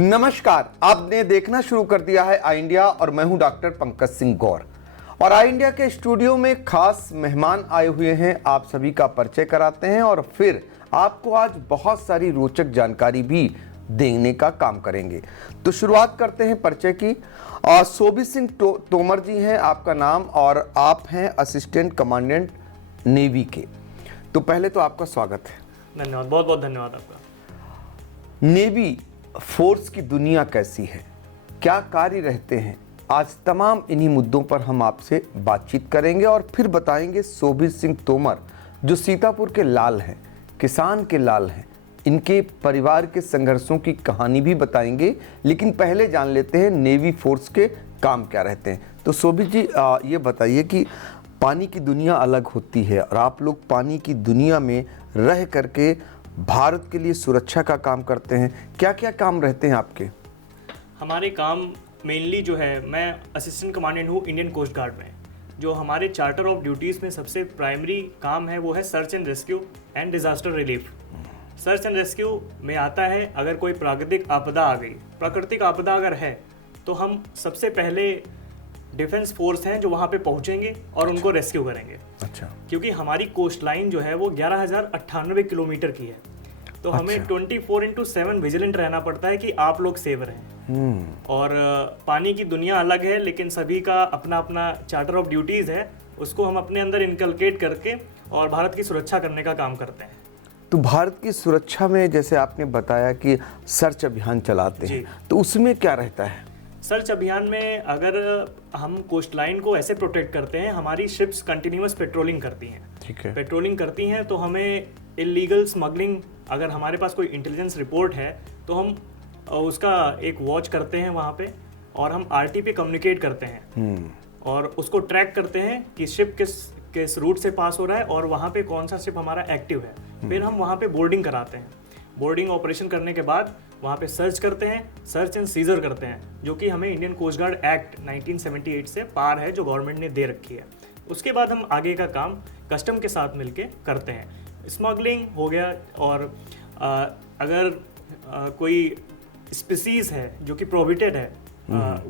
नमस्कार, आपने देखना शुरू कर दिया है आई इंडिया और मैं हूं डॉक्टर पंकज सिंह गौर। और आई इंडिया के स्टूडियो में खास मेहमान आए हुए हैं, आप सभी का परिचय कराते हैं और फिर आपको आज बहुत सारी रोचक जानकारी भी देने का काम करेंगे। तो शुरुआत करते हैं परिचय की। सोबित सिंह तोमर जी हैं आपका नाम और आप हैं असिस्टेंट कमांडेंट नेवी के। तो पहले तो आपका स्वागत है। धन्यवाद, बहुत बहुत धन्यवाद आपका। नेवी फोर्स की दुनिया कैसी है, क्या कार्य रहते हैं, आज तमाम इन्हीं मुद्दों पर हम आपसे बातचीत करेंगे और फिर बताएंगे सोबित सिंह तोमर जो सीतापुर के लाल हैं, किसान के लाल हैं, इनके परिवार के संघर्षों की कहानी भी बताएंगे। लेकिन पहले जान लेते हैं नेवी फोर्स के काम क्या रहते हैं। तो सोबित जी ये बताइए कि पानी की दुनिया अलग होती है और आप लोग पानी की दुनिया में रह करके भारत के लिए सुरक्षा का काम करते हैं, क्या क्या काम रहते हैं आपके? हमारे काम मेनली जो है, मैं असिस्टेंट कमांडेंट हूँ इंडियन कोस्ट गार्ड में। जो हमारे चार्टर ऑफ ड्यूटीज़ में सबसे प्राइमरी काम है वो है search and rescue and disaster relief. Search and rescue में आता है अगर कोई प्राकृतिक आपदा आ गई, प्राकृतिक आपदा अगर है तो हम सबसे पहले डिफेंस फोर्स हैं जो वहाँ पे पहुँचेंगे और उनको रेस्क्यू करेंगे। अच्छा। क्योंकि हमारी कोस्ट लाइन जो है वो 11,098 किलोमीटर की है, तो हमें 24/7 विजिलेंट रहना पड़ता है कि आप लोग सेव रहें। और पानी की दुनिया अलग है, लेकिन सभी का अपना अपना चार्टर ऑफ ड्यूटीज़ है, उसको हम अपने अंदर इनकलकेट करके और भारत की सुरक्षा करने का काम करते हैं। तो भारत की सुरक्षा में जैसे आपने बताया कि सर्च अभियान चलाते हैं, तो उसमें क्या रहता है? सर्च अभियान में अगर हम कोस्ट लाइन को ऐसे प्रोटेक्ट करते हैं, हमारी शिप्स कंटिन्यूअस पेट्रोलिंग करती हैं। ठीक है। पेट्रोलिंग करती हैं तो हमें इलीगल स्मगलिंग, अगर हमारे पास कोई इंटेलिजेंस रिपोर्ट है तो हम उसका एक वॉच करते हैं वहाँ पे, और हम आरटी पे कम्युनिकेट करते हैं और उसको ट्रैक करते हैं कि शिप किस रूट से पास हो रहा है और वहाँ पे कौन सा शिप हमारा एक्टिव है। फिर हम वहाँ पे बोर्डिंग कराते हैं। बोर्डिंग ऑपरेशन करने के बाद वहाँ पे सर्च करते हैं, सर्च एंड सीजर करते हैं, जो कि हमें इंडियन कोस्ट गार्ड एक्ट 1978 से पार है, जो गवर्नमेंट ने दे रखी है। उसके बाद हम आगे का काम कस्टम के साथ मिलके करते हैं। स्मगलिंग हो गया, और अगर कोई स्पीसीज है जो कि प्रोहिबिटेड है,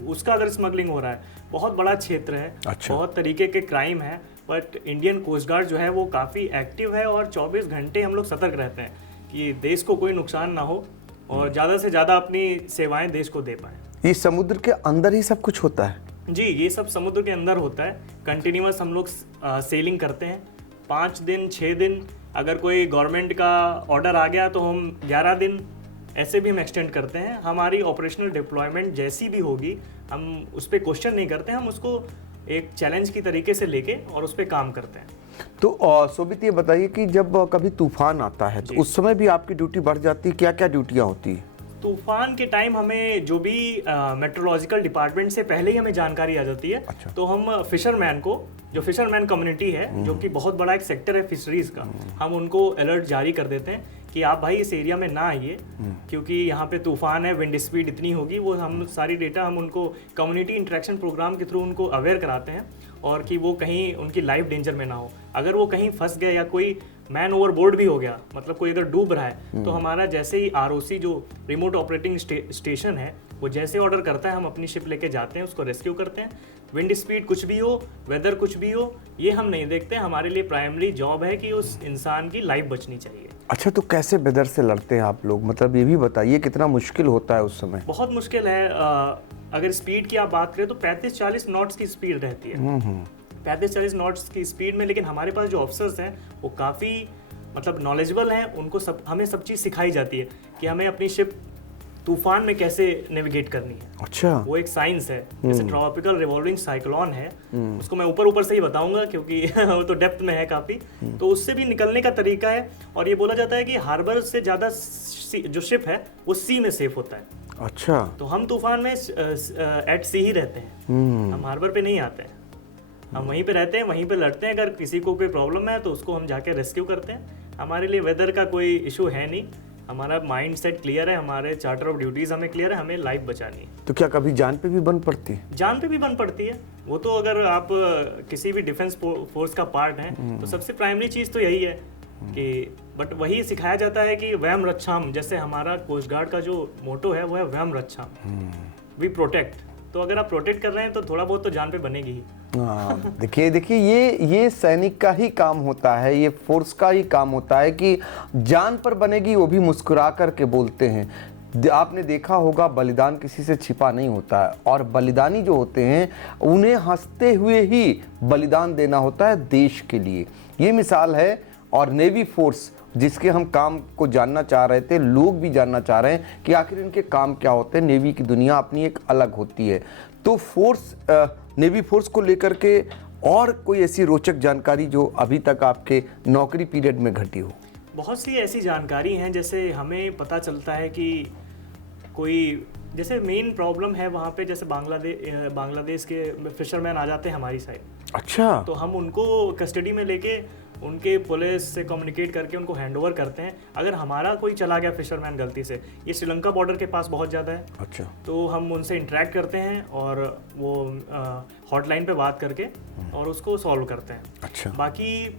उसका अगर स्मगलिंग हो रहा है, बहुत बड़ा क्षेत्र है। अच्छा। बहुत तरीके के क्राइम है, बट इंडियन कोस्ट गार्ड जो है वो काफ़ी एक्टिव है और 24 घंटे हम लोग सतर्क रहते हैं कि देश को कोई नुकसान ना हो और ज़्यादा से ज़्यादा अपनी सेवाएं देश को दे पाएँ। ये समुद्र के अंदर ही सब कुछ होता है? जी, ये सब समुद्र के अंदर होता है। कंटिन्यूअस हम लोग सेलिंग करते हैं 5 दिन 6 दिन। अगर कोई गवर्नमेंट का ऑर्डर आ गया तो हम 11 दिन ऐसे भी हम एक्सटेंड करते हैं। हमारी ऑपरेशनल डिप्लॉयमेंट जैसी भी होगी, हम उस पर क्वेश्चन नहीं करते, हम उसको एक चैलेंज की तरीके से लेके और उस पर काम करते हैं। तो सोबित ये बताइए कि जब कभी तूफान आता है तो उस समय भी आपकी ड्यूटी बढ़ जाती है, क्या क्या ड्यूटियाँ होती है? तूफान के टाइम हमें जो भी मेट्रोलॉजिकल डिपार्टमेंट से पहले ही हमें जानकारी आ जाती है। अच्छा। तो हम फिशरमैन को, जो फिशरमैन कम्युनिटी है, जो कि बहुत बड़ा एक सेक्टर है फिशरीज का, हम उनको अलर्ट जारी कर देते हैं कि आप भाई इस एरिया में ना आइए, क्योंकि यहाँ पे तूफान है, विंड स्पीड इतनी होगी। वो हम सारी डेटा हम उनको कम्युनिटी इंटरेक्शन प्रोग्राम के थ्रू उनको अवेयर कराते हैं, और कि वो कहीं उनकी लाइफ डेंजर में ना हो। अगर वो कहीं फंस गए या कोई मैन ओवरबोर्ड भी हो गया, मतलब कोई अगर डूब रहा है, तो हमारा जैसे ही आरओसी जो रिमोट ऑपरेटिंग स्टेशन है, वो जैसे ऑर्डर करता है, हम अपनी शिप लेके जाते हैं, उसको रेस्क्यू करते हैं। विंड स्पीड कुछ भी हो, वेदर कुछ भी हो, ये हम नहीं देखते। हमारे लिए प्राइमरी जॉब है कि उस इंसान की लाइफ बचनी चाहिए। अच्छा, तो कैसे वेदर से लड़ते हैं आप लोग, मतलब ये भी बताइए, कितना मुश्किल होता है उस समय? बहुत मुश्किल है। अगर स्पीड की आप बात करें तो 35-40 नॉट्स की स्पीड रहती है। 35-40 नॉट्स की स्पीड में, लेकिन हमारे पास जो ऑफिसर्स हैं वो काफ़ी मतलब नॉलेजेबल हैं। उनको हमें सब चीज़ सिखाई जाती है कि हमें अपनी शिप तूफान में कैसे नेविगेट करनी है। अच्छा। वो एक साइंस है, जैसे ट्रॉपिकल रिवॉल्विंग साइक्लोन है, उसको मैं ऊपर से ही बताऊंगा क्योंकि वो तो डेप्थ में है काफ़ी। तो उससे भी निकलने का तरीका है, और ये बोला जाता है कि हार्बर से ज़्यादा जो शिप है वो सी में सेफ होता है। अच्छा। तो हम तूफान में एट सी ही रहते हैं, हम हार्बर पे नहीं आते हैं। हम वहीं पे रहते हैं, वहीं पे लड़ते हैं। अगर किसी को कोई प्रॉब्लम है तो उसको हम जाके रेस्क्यू करते हैं। हमारे लिए वेदर का कोई इशू है नहीं, हमारा माइंड सेट क्लियर है, हमारे चार्टर ऑफ ड्यूटीज़ हमें क्लियर है, हमें लाइफ बचानी है। तो क्या कभी जान पे भी बन पड़ती है? जान पे भी बन पड़ती है। वो तो अगर आप किसी भी डिफेंस फोर्स का पार्ट हैं तो सबसे प्राइमरी चीज़ तो यही है कि बट वही सिखाया जाता है कि वयम रक्षाम, जैसे हमारा कोस्ट गार्ड का जो मोटो है वो है वयम रक्षाम, वी प्रोटेक्ट। तो अगर आप प्रोटेक्ट कर रहे हैं तो थोड़ा बहुत तो जान पे बनेगी ही। देखिए ये सैनिक का ही काम होता है, ये फोर्स का ही काम होता है कि जान पर बनेगी, वो भी मुस्कुरा करके बोलते हैं। आपने देखा होगा बलिदान किसी से छिपा नहीं होता है, और बलिदानी जो होते हैं उन्हें हंसते हुए ही बलिदान देना होता है देश के लिए। ये मिसाल है। और नेवी फोर्स जिसके हम काम को जानना चाह रहे थे, लोग भी जानना चाह रहे हैं कि आखिर इनके काम क्या होते हैं। नेवी की दुनिया अपनी एक अलग होती है। तो नेवी फोर्स को लेकर के और कोई ऐसी रोचक जानकारी जो अभी तक आपके नौकरी पीरियड में घटी हो? बहुत सी ऐसी जानकारी हैं, जैसे हमें पता चलता है कि कोई जैसे मेन प्रॉब्लम है वहाँ पे, जैसे बांग्लादेश के फिशरमैन आ जाते हैं हमारी साइड। अच्छा। तो हम उनको कस्टडी में लेके उनके पुलिस से कम्युनिकेट करके उनको हैंडओवर करते हैं। अगर हमारा कोई चला गया फिशरमैन गलती से, ये श्रीलंका बॉर्डर के पास बहुत ज़्यादा है। अच्छा। तो हम उनसे इंटरेक्ट करते हैं और वो हॉटलाइन पे बात करके और उसको सॉल्व करते हैं। अच्छा। बाकी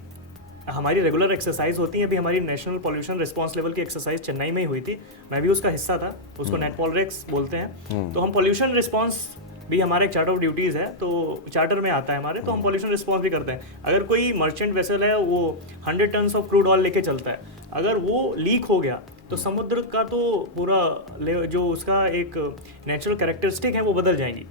हमारी रेगुलर एक्सरसाइज होती है। अभी हमारी नेशनल पॉल्यूशन रिस्पांस लेवल की एक्सरसाइज चेन्नई में ही हुई थी, मैं भी उसका हिस्सा था। उसको नेटपॉलरेक्स बोलते हैं। तो हम पॉल्यूशन रिस्पांस भी हमारे एक चार्टर ऑफ ड्यूटीज़ है, तो चार्टर में आता है हमारे, तो हम पॉल्यूशन रिस्पांस भी करते हैं। अगर कोई मर्चेंट वेसल है वो 100 टन्स ऑफ क्रूड ऑयल लेके चलता है, अगर वो लीक हो गया तो समुद्र का तो पूरा जो उसका एक नेचुरल कैरेक्टरिस्टिक है वो बदल जाएंगी।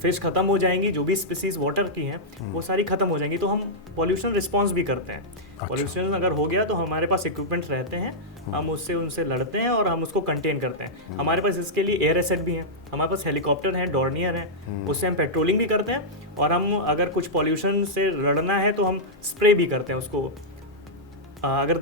फिश खत्म हो जाएंगी, जो भी स्पीसीज वाटर की हैं वो सारी खत्म हो जाएंगी। तो हम पॉल्यूशन रिस्पांस भी करते हैं। पॉल्यूशन अगर हो गया तो हमारे पास इक्विपमेंट रहते हैं, हम उनसे लड़ते हैं और हम उसको कंटेन करते हैं। हमारे पास इसके लिए एयर एसेट भी है, हमारे पास हेलीकॉप्टर है, डॉर्नियर है, उससे हम पेट्रोलिंग भी करते हैं। और हम अगर कुछ पॉल्यूशन से लड़ना है तो हम स्प्रे भी करते हैं उसको। अगर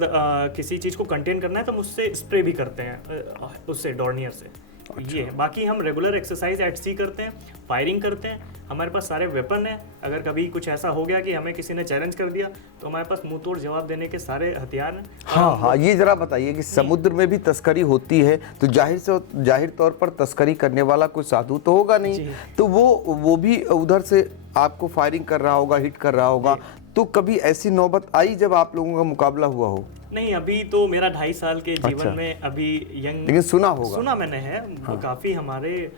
किसी चीज़ को कंटेन करना है तो हम उससे स्प्रे भी करते हैं, उससे डॉर्नियर से। अच्छा। ये है। बाकी हम रेगुलर एक्सरसाइज एट सी करते हैं, फायरिंग करते हैं। हमारे पास सारे वेपन हैं। अगर कभी कुछ ऐसा हो गया कि हमें किसी ने चैलेंज कर दिया तो हमारे पास मुंह तोड़ जवाब देने के सारे हथियार हैं। हाँ, ये जरा बताइए कि समुद्र में भी तस्करी होती है तो जाहिर तौर पर तस्करी करने वाला कोई साधु तो होगा नहीं, तो वो भी उधर से आपको फायरिंग कर रहा होगा, हिट कर रहा होगा। तो कभी ऐसी नौबत आई जब आप लोगों का मुकाबला हुआ हो? नहीं, अभी तो मेरा 2.5 साल के जीवन में अभी यंग, लेकिन सुना मैंने है। हाँ। काफ़ी हमारे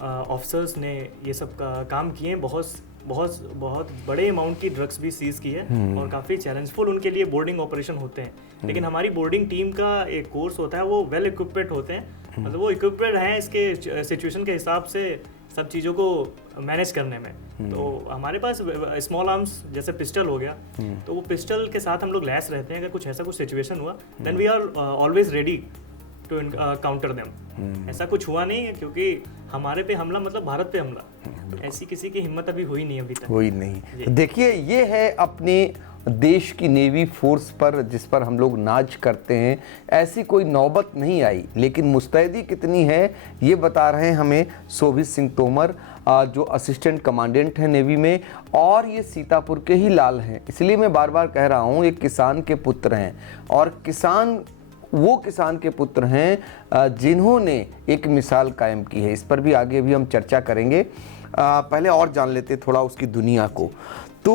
ऑफिसर्स ने ये सब काम किए हैं। बहुत बड़े अमाउंट की ड्रग्स भी सीज की है और काफ़ी चैलेंजफुल उनके लिए बोर्डिंग ऑपरेशन होते हैं। लेकिन हमारी बोर्डिंग टीम का एक कोर्स होता है, वो वेल इक्विपमेंट होते हैं। मतलब वो इक्विपमेंट हैं इसके सिचुएशन के हिसाब से सब चीज़ों को मैनेज करने में। तो हमारे पास स्मॉल आर्म्स जैसे पिस्टल हो गया, तो वो पिस्टल के साथ हम लोग लैस रहते हैं। अगर कुछ ऐसा कुछ सिचुएशन हुआ then we are always ready to counter them. ऐसा कुछ हुआ नहीं है क्योंकि हमारे पे हमला मतलब भारत पे हमला, ऐसी किसी की हिम्मत अभी हुई नहीं, अभी तक हुई नहीं। तो देखिए, ये है अपने देश की नेवी फोर्स पर जिस पर हम लोग नाज करते हैं। ऐसी कोई नौबत नहीं आई, लेकिन मुस्तैदी कितनी है ये बता रहे हैं हमें शोभित सिंह तोमर, जो असिस्टेंट कमांडेंट हैं नेवी में, और ये सीतापुर के ही लाल हैं। इसलिए मैं बार बार कह रहा हूँ, एक किसान के पुत्र हैं, और वो किसान के पुत्र हैं जिन्होंने एक मिसाल कायम की है। इस पर भी आगे भी हम चर्चा करेंगे। पहले और जान लेते थोड़ा उसकी दुनिया को। तो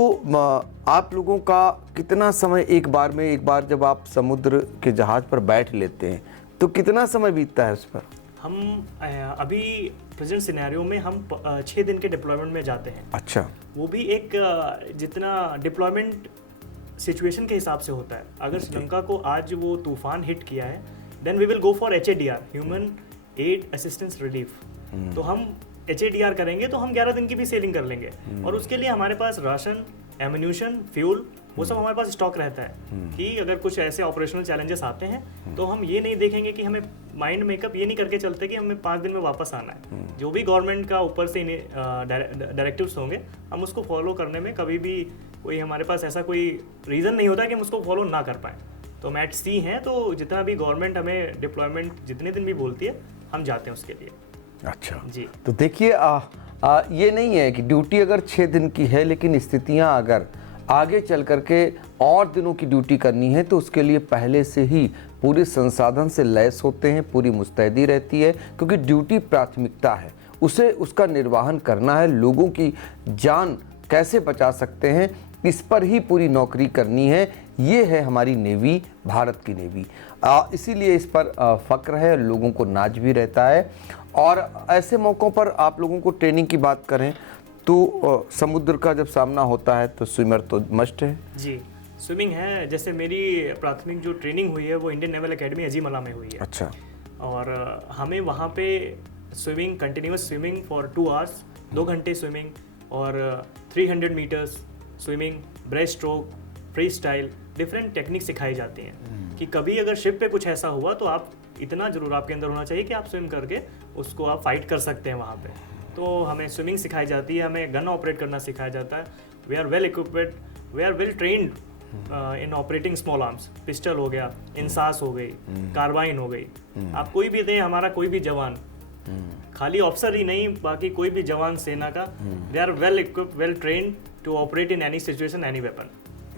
आप लोगों का कितना समय एक बार जब आप समुद्र के जहाज पर बैठ लेते हैं तो कितना समय बीतता है उस पर? हम अभी प्रेजेंट सिनेरियो में हम 6 दिन के डिप्लॉयमेंट में जाते हैं। अच्छा। वो भी एक जितना डिप्लॉयमेंट सिचुएशन के हिसाब से होता है। अगर श्रीलंका को आज वो तूफान हिट किया है then we will go for HADR, human aid assistance relief. तो हम HADR करेंगे तो हम 11 दिन की भी सेलिंग कर लेंगे। और उसके लिए हमारे पास राशन, एम्यूनिशन, फ्यूल, वो सब हमारे पास स्टॉक रहता है कि अगर कुछ ऐसे ऑपरेशनल चैलेंजेस आते हैं तो हम ये नहीं देखेंगे कि हमें माइंड मेकअप ये नहीं करके चलते कि हमें 5 दिन में वापस आना है। जो भी गवर्नमेंट का ऊपर से डायरेक्टिव्स होंगे हम उसको फॉलो करने में कभी भी कोई हमारे पास ऐसा कोई रीज़न नहीं होता कि हम उसको फॉलो ना कर पाएँ। तो हम एट सी हैं, तो जितना भी गवर्नमेंट हमें डिप्लॉयमेंट जितने दिन भी बोलती है हम जाते हैं उसके लिए। अच्छा जी। तो देखिए, ये नहीं है कि ड्यूटी अगर 6 दिन की है, लेकिन स्थितियां अगर आगे चल करके और दिनों की ड्यूटी करनी है तो उसके लिए पहले से ही पूरे संसाधन से लैस होते हैं, पूरी मुस्तैदी रहती है, क्योंकि ड्यूटी प्राथमिकता है, उसे उसका निर्वहन करना है। लोगों की जान कैसे बचा सकते हैं इस पर ही पूरी नौकरी करनी है। ये है हमारी नेवी, भारत की नेवी। इसीलिए इस पर फ़क्र है, लोगों को नाज भी रहता है। और ऐसे मौक़ों पर आप लोगों को ट्रेनिंग की बात करें तो समुद्र का जब सामना होता है तो स्विमर तो मस्ट है। जी, स्विमिंग है। जैसे मेरी प्राथमिक जो ट्रेनिंग हुई है वो इंडियन नेवल एकेडमी अजीमला में हुई है। अच्छा। और हमें वहाँ पे swimming, continuous swimming for 2 hours, 2 घंटे स्विमिंग, और 300 metres swimming, breast stroke, free style, different technique सिखाई जाती हैं कि कभी अगर शिप पे कुछ ऐसा हुआ तो आप इतना ज़रूर आपके अंदर होना चाहिए कि आप स्विम करके उसको आप फाइट कर सकते हैं वहाँ पे। तो हमें स्विमिंग सिखाई जाती है, हमें गन ऑपरेट करना सिखाया जाता है। We are well equipped, we are well trained in operating small arms. Pistol हो गया, इंसास हो गई, कार्बाइन हो गई। आप कोई भी दें, हमारा कोई भी जवान, खाली ऑफिसर ही नहीं, बाकी कोई भी जवान सेना का, they are well equipped, well trained to operate in any situation, any weapon.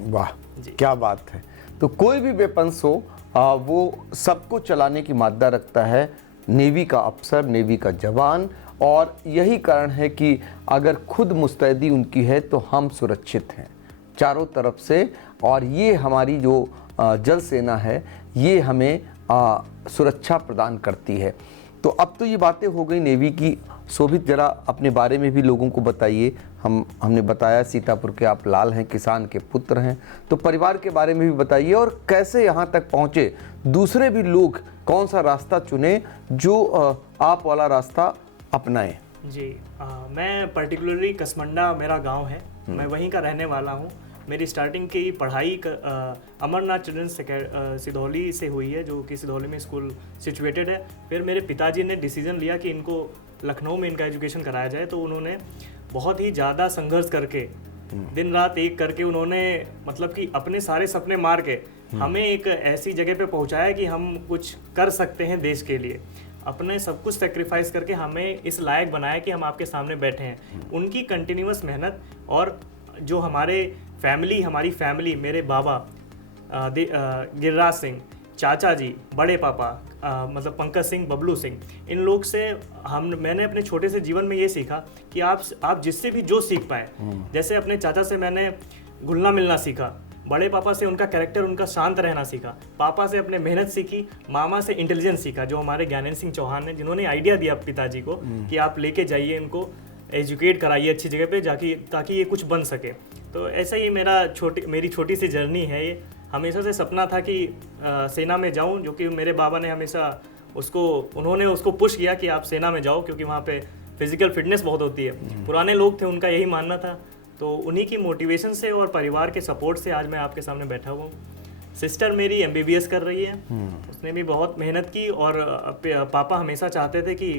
वाह, क्या बात है। तो कोई भी वेपन्स हो वो सबको चलाने की मादा रखता है नेवी का अफसर, नेवी का जवान। और यही कारण है कि अगर खुद मुस्तैदी उनकी है तो हम सुरक्षित हैं चारों तरफ से। और ये हमारी जो जल सेना है ये हमें सुरक्षा प्रदान करती है। तो अब तो ये बातें हो गई नेवी की। शोभित, जरा अपने बारे में भी लोगों को बताइए। हमने बताया सीतापुर के आप लाल हैं, किसान के पुत्र हैं, तो परिवार के बारे में भी बताइए और कैसे यहाँ तक पहुँचे। दूसरे भी लोग कौन सा रास्ता चुने जो आप वाला रास्ता अपनाएं। जी, मैं पर्टिकुलरली कसमंडा मेरा गांव है, मैं वहीं का रहने वाला हूँ। मेरी स्टार्टिंग की पढ़ाई अमरनाथ चिल्ड्रंस सिधौली से हुई है, जो कि सिधौली में स्कूल सिचुएटेड है। फिर मेरे पिताजी ने डिसीजन लिया कि इनको लखनऊ में इनका एजुकेशन कराया जाए, तो उन्होंने बहुत ही ज़्यादा संघर्ष करके, दिन रात एक करके, उन्होंने मतलब कि अपने सारे सपने मार के हमें एक ऐसी जगह पे पहुंचाया कि हम कुछ कर सकते हैं देश के लिए। अपने सब कुछ सेक्रीफाइस करके हमें इस लायक बनाया कि हम आपके सामने बैठे हैं। उनकी कंटिन्यूअस मेहनत और जो हमारी फैमिली, मेरे बाबा गिरिराज सिंह, चाचा जी, बड़े पापा मतलब पंकज सिंह, बबलू सिंह, इन लोग से मैंने अपने छोटे से जीवन में ये सीखा कि आप जिससे भी जो सीख पाए। जैसे अपने चाचा से मैंने घुलना मिलना सीखा, बड़े पापा से उनका कैरेक्टर, उनका शांत रहना सीखा, पापा से अपने मेहनत सीखी, मामा से इंटेलिजेंस सीखा, जो हमारे ज्ञानेंद्र सिंह चौहान ने, जिन्होंने आइडिया दिया पिताजी को कि आप लेके जाइए इनको, एजुकेट कराइए अच्छी जगह पे जाके, ताकि ये कुछ बन सके। तो ऐसा ही मेरी छोटी सी जर्नी है ये। हमेशा से सपना था कि सेना में जाऊं, जो कि मेरे बाबा ने हमेशा उन्होंने उसको पुश किया कि आप सेना में जाओ, क्योंकि वहाँ पे फिजिकल फिटनेस बहुत होती है। पुराने लोग थे, उनका यही मानना था। तो उन्हीं की मोटिवेशन से और परिवार के सपोर्ट से आज मैं आपके सामने बैठा हुआ हूँ। सिस्टर मेरी MBBS कर रही है, उसने भी बहुत मेहनत की, और पापा हमेशा चाहते थे कि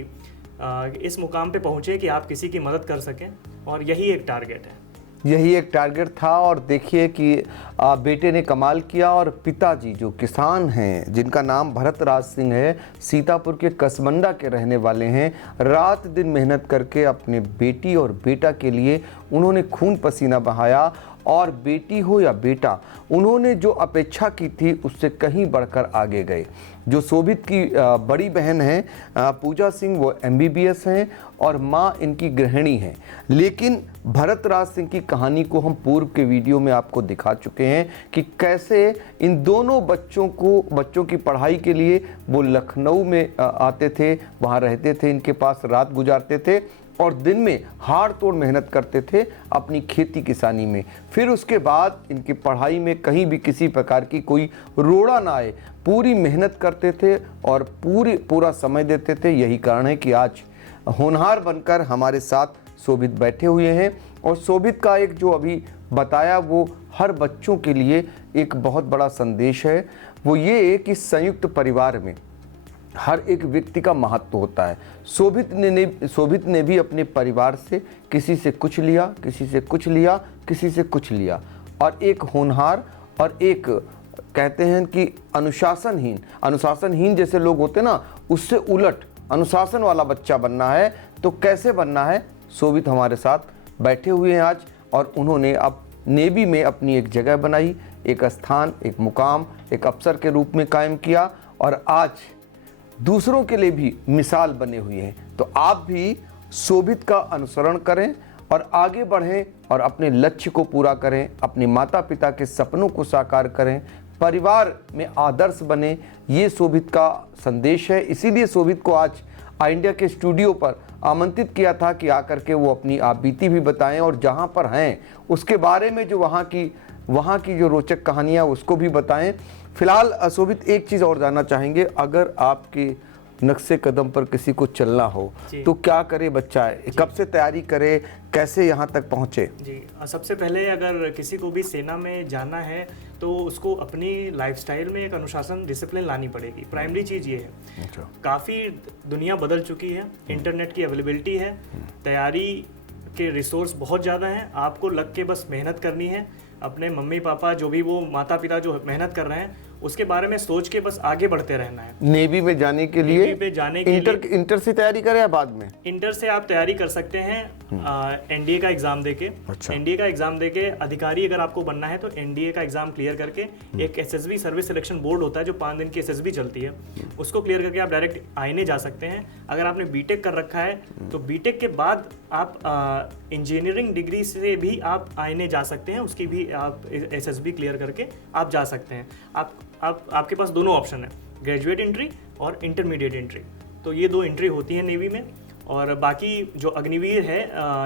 इस मुकाम पे पहुँचे कि आप किसी की मदद कर सकें, और यही एक टारगेट है। यही एक टारगेट था। और देखिए कि बेटे ने कमाल किया, और पिताजी जो किसान हैं, जिनका नाम भरत राज सिंह है, सीतापुर के कसमंडा के रहने वाले हैं, रात दिन मेहनत करके अपने बेटी और बेटा के लिए उन्होंने खून पसीना बहाया। और बेटी हो या बेटा, उन्होंने जो अपेक्षा की थी उससे कहीं बढ़कर आगे गए। जो शोभित की बड़ी बहन हैं पूजा सिंह, वो MBBS हैं और माँ इनकी गृहिणी हैं। लेकिन भरत राज सिंह की कहानी को हम पूर्व के वीडियो में आपको दिखा चुके हैं कि कैसे इन दोनों बच्चों की पढ़ाई के लिए वो लखनऊ में आते थे, वहाँ रहते थे, इनके पास रात गुजारते थे और दिन में हाड़ तोड़ मेहनत करते थे अपनी खेती किसानी में। फिर उसके बाद इनकी पढ़ाई में कहीं भी किसी प्रकार की कोई रोड़ा ना आए, पूरी मेहनत करते थे और पूरा समय देते थे। यही कारण है कि आज होनहार बनकर हमारे साथ शोभित बैठे हुए हैं। और शोभित का एक जो अभी बताया वो हर बच्चों के लिए एक बहुत बड़ा संदेश है। वो ये कि संयुक्त परिवार में हर एक व्यक्ति का महत्व होता है। शोभित ने भी अपने परिवार से किसी से कुछ लिया, किसी से कुछ लिया, किसी से कुछ लिया, और एक होनहार और एक कहते हैं कि अनुशासनहीन जैसे लोग होते ना, उससे उलट अनुशासन वाला बच्चा बनना है। तो कैसे बनना है, शोभित हमारे साथ बैठे हुए हैं आज, और उन्होंने अब नेवी में अपनी एक जगह बनाई, एक स्थान, एक मुकाम, एक अफसर के रूप में कायम किया, और आज दूसरों के लिए भी मिसाल बने हुए हैं। तो आप भी शोभित का अनुसरण करें और आगे बढ़ें और अपने लक्ष्य को पूरा करें, अपने माता पिता के सपनों को साकार करें, परिवार में आदर्श बने। ये शोभित का संदेश है। इसीलिए शोभित को आज आई इंडिया के स्टूडियो पर आमंत्रित किया था कि आकर के वो अपनी आप बीती भी बताएं और जहां पर हैं उसके बारे में जो वहां की जो रोचक कहानियां उसको भी बताएं। फिलहाल शोभित एक चीज़ और जानना चाहेंगे, अगर आपके नक्शे कदम पर किसी को चलना हो तो क्या करे बच्चा, कब से तैयारी करे, कैसे यहाँ तक पहुँचे? जी, सबसे पहले अगर किसी को भी सेना में जाना है तो उसको अपनी लाइफस्टाइल में एक अनुशासन, डिसिप्लिन लानी पड़ेगी। प्राइमरी चीज़ ये है। काफ़ी दुनिया बदल चुकी है, इंटरनेट की अवेलेबिलिटी है, तैयारी के रिसोर्स बहुत ज़्यादा हैं, आपको लग के बस मेहनत करनी है। अपने मम्मी पापा जो भी वो माता पिता जो मेहनत कर रहे हैं उसके बारे में सोच के बस आगे बढ़ते रहना है। नेवी में जाने के लिए इंटर से तैयारी करें या बाद में? इंटर से आप तैयारी कर सकते हैं एनडीए का एग्जाम देके। एनडीए का एग्जाम देके अधिकारी अगर आपको बनना है तो एनडीए का एग्जाम क्लियर करके एक एसएसबी सर्विस सिलेक्शन बोर्ड होता है जो 5 दिन की एसएसबी चलती है, उसको क्लियर करके आप डायरेक्ट आईएनए जा सकते हैं। अगर आपने बीटेक कर रखा है तो बीटेक के बाद आप इंजीनियरिंग डिग्री से भी आप आईएनए जा सकते हैं, उसकी भी आप एसएसबी क्लियर करके आप जा सकते हैं। आपके पास दोनों ऑप्शन है, ग्रेजुएट एंट्री और इंटरमीडिएट एंट्री। तो ये 2 एंट्री होती है नेवी में। और बाकी जो अग्निवीर है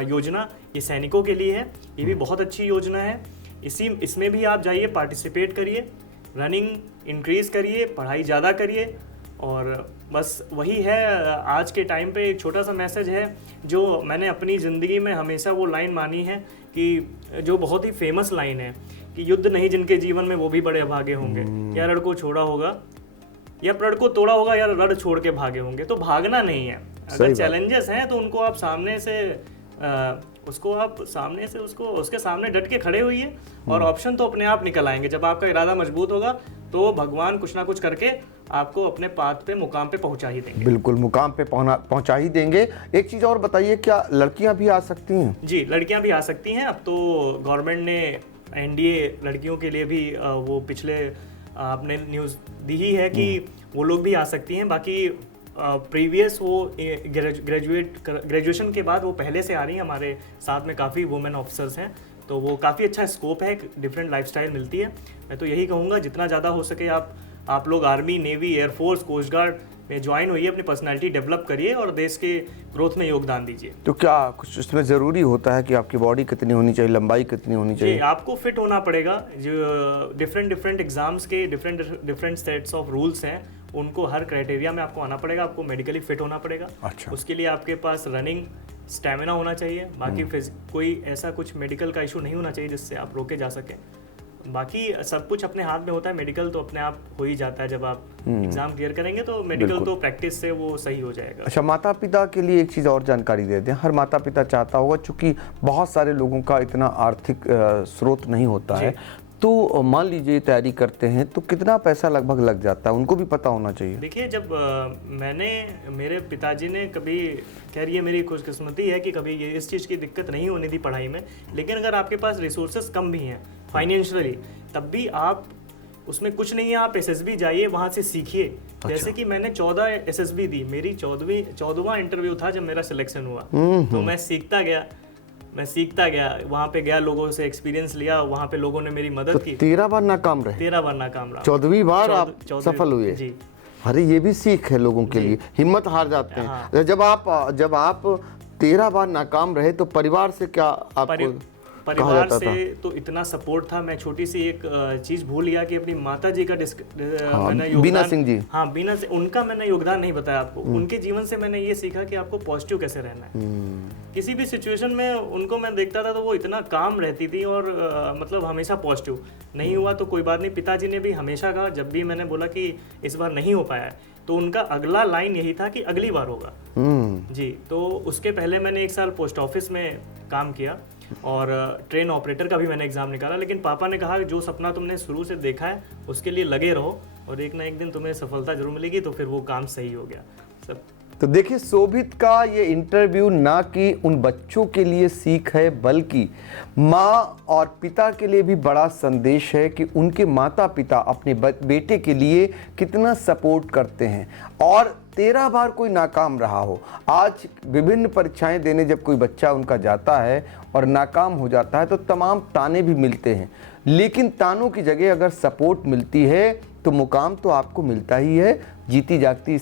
योजना, ये सैनिकों के लिए है, ये भी बहुत अच्छी योजना है। इसमें भी आप जाइए, पार्टिसिपेट करिए, रनिंग इंक्रीज करिए, पढ़ाई ज़्यादा करिए। और बस वही है आज के टाइम पे एक छोटा सा मैसेज है जो मैंने अपनी ज़िंदगी में हमेशा वो लाइन मानी है कि जो बहुत ही फेमस लाइन है कि युद्ध नहीं जिनके जीवन में वो भी बड़े अभागे होंगे, या रण को छोड़ा होगा या प्रण को तोड़ा होगा या रण छोड़ के भागे होंगे। तो भागना नहीं है, अगर चैलेंजेस हैं तो उनको आप सामने से उसके सामने डट के खड़े हुइए और ऑप्शन तो अपने आप निकल आएंगे। जब आपका इरादा मजबूत होगा तो भगवान कुछ ना कुछ करके आपको अपने पाथ पे, मुकाम पे पहुंचा ही देंगे। बिल्कुल, मुकाम पे पहुंचा ही देंगे। एक चीज़ और बताइए, क्या लड़कियां भी आ सकती हैं? जी, लड़कियां भी आ सकती हैं। अब तो गवर्नमेंट ने एनडीए लड़कियों के लिए भी वो पिछले आपने न्यूज़ दी ही है कि वो लोग भी आ सकती हैं। बाकी प्रीवियस वो ग्रेजुएशन के बाद वो पहले से आ रही हैं, हमारे साथ में काफ़ी वुमेन ऑफिसर्स हैं, तो वो काफ़ी अच्छा स्कोप है, डिफरेंट लाइफस्टाइल मिलती है। मैं तो यही कहूँगा जितना ज़्यादा हो सके आप लोग army, navy, air force, coast guard में ज्वाइन होइए, अपनी पर्सनालिटी डेवलप करिए और देश के ग्रोथ में योगदान दीजिए। तो क्या कुछ उसमें ज़रूरी होता है कि आपकी बॉडी कितनी होनी चाहिए, लंबाई कितनी होनी चाहिए? आपको फिट होना पड़ेगा। जो डिफरेंट एग्जाम्स के डिफरेंट सेट्स ऑफ रूल्स हैं, उनको हर क्राइटेरिया में आपको आना पड़ेगा। आपको मेडिकली फिट होना पड़ेगा। अच्छा। उसके लिए आपके पास रनिंग स्टैमिना होना चाहिए। बाकी कोई ऐसा कुछ मेडिकल का इशू नहीं होना चाहिए जिससे आप रोके जा सकें। बाकी सब कुछ अपने हाथ में होता है। मेडिकल तो अपने आप हो ही जाता है, जब आप एग्जाम क्लियर करेंगे तो मेडिकल तो प्रैक्टिस से वो सही हो जाएगा। अच्छा, माता पिता के लिए एक चीज़ और जानकारी दे दें। हर माता पिता चाहता होगा, चूंकि बहुत सारे लोगों का इतना आर्थिक स्रोत नहीं होता है, तो मान लीजिए तैयारी करते हैं तो कितना पैसा लगभग लग जाता है, उनको भी पता होना चाहिए। देखिए, जब मेरे पिताजी ने कभी, खैर ये मेरी खुशकिस्मती है कि कभी ये इस चीज़ की दिक्कत नहीं होनी थी पढ़ाई में, लेकिन अगर आपके पास रिसोर्सेज कम भी हैं फाइनेंशियली, तब भी आप उसमें कुछ नहीं है, आप एसएसबी जाइए, वहाँ से सीखिए। अच्छा। जैसे कि मैंने 14 एसएसबी दी, मेरी 14वां इंटरव्यू था जब मेरा सिलेक्शन हुआ, तो मैं सीखता गया, वहाँ पे गया, लोगों से एक्सपीरियंस लिया, वहाँ पे लोगों ने मेरी मदद की। 13 बार नाकाम रहे? 13 बार नाकाम रहा। 14वीं बार आप सफल हुए? जी। अरे ये भी सीख है लोगों के लिए, हिम्मत हार जाते हैं। हाँ। जब आप 13 बार नाकाम रहे तो परिवार से क्या आपको परिवार से तो इतना सपोर्ट था। मैं छोटी सी एक चीज भूल गया कि अपनी माता जी का मैंने योगदान, बीना सिंह जी, बीना से उनका मैंने योगदान नहीं बताया आपको। उनके जीवन से मैंने ये सीखा कि आपको पॉजिटिव कैसे रहना है। किसी भी सिचुएशन में उनको मैं देखता था तो वो इतना काम रहती थी और मतलब हमेशा पॉजिटिव। नहीं हुआ तो कोई बात नहीं। पिताजी ने भी हमेशा कहा, जब भी मैंने बोला कि इस बार नहीं हो पाया तो उनका अगला लाइन यही था कि अगली बार होगा। जी। तो उसके पहले मैंने 1 साल पोस्ट ऑफिस में काम किया और ट्रेन ऑपरेटर का भी मैंने एग्जाम निकाला, लेकिन पापा ने कहा कि जो सपना तुमने शुरू से देखा है उसके लिए लगे रहो और एक ना एक दिन तुम्हें सफलता जरूर मिलेगी। तो फिर वो काम सही हो गया। सब तो देखिए, शोभित का ये इंटरव्यू ना कि उन बच्चों के लिए सीख है, बल्कि माँ और पिता के लिए भी बड़ा संदेश है कि उनके माता पिता अपने बेटे के लिए कितना सपोर्ट करते हैं। और 13 बार कोई नाकाम रहा हो, आज विभिन्न परीक्षाएं देने जब कोई बच्चा उनका जाता है और नाकाम हो जाता है तो तमाम ताने भी मिलते हैं, लेकिन तानों की जगह अगर सपोर्ट मिलती है तो मुकाम तो आपको मिलता ही है। जीती जागती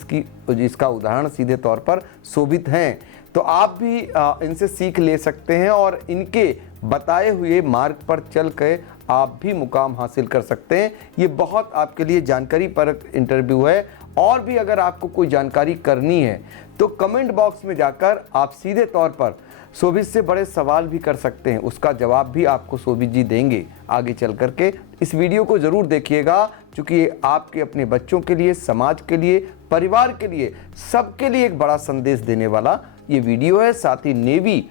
इसका उदाहरण सीधे तौर पर शोभित हैं। तो आप भी इनसे सीख ले सकते हैं और इनके बताए हुए मार्ग पर चल के आप भी मुकाम हासिल कर सकते हैं। ये बहुत आपके लिए जानकारी परक इंटरव्यू है। और भी अगर आपको कोई जानकारी करनी है तो कमेंट बॉक्स में जाकर आप सीधे तौर पर शोभित से बड़े सवाल भी कर सकते हैं, उसका जवाब भी आपको शोभित जी देंगे आगे चल करके। इस वीडियो को ज़रूर देखिएगा, क्योंकि ये आपके अपने बच्चों के लिए, समाज के लिए, परिवार के लिए, सबके लिए एक बड़ा संदेश देने वाला ये वीडियो है। साथ ही नेवी,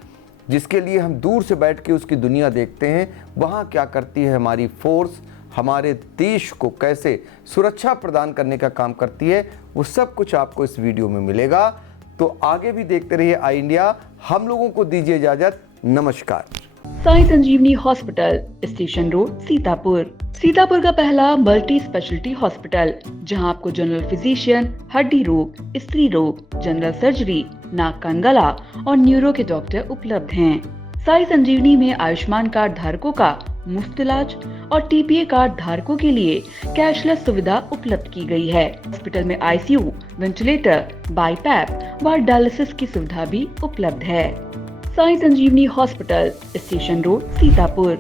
जिसके लिए हम दूर से बैठ के उसकी दुनिया देखते हैं, वहाँ क्या करती है हमारी फोर्स, हमारे देश को कैसे सुरक्षा प्रदान करने का काम करती है, वो सब कुछ आपको इस वीडियो में मिलेगा। तो आगे भी देखते रहिए आई इंडिया। हम लोगों को दीजिए इजाजत। नमस्कार। Sai Sanjeevani hospital, station road, Sitapur. Sitapur का पहला मल्टी स्पेशलिटी हॉस्पिटल, जहां आपको जनरल फिजिशियन, हड्डी रोग, स्त्री रोग, जनरल सर्जरी, नाक कान गला और न्यूरो के डॉक्टर उपलब्ध हैं। साई संजीवनी में आयुष्मान कार्ड धारकों का मुफ्त इलाज और टीपीए कार्ड धारकों के लिए कैशलेस सुविधा उपलब्ध की गई है। हॉस्पिटल में आईसीयू, वेंटिलेटर, बाईपैप व डायलिसिस की सुविधा भी उपलब्ध है। Sai Sanjeevani hospital, station road, Sitapur.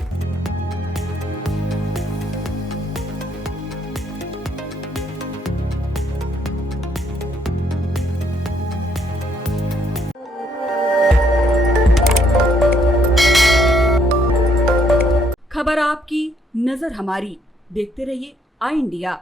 खबर आपकी, नजर हमारी। देखते रहिए आई इंडिया।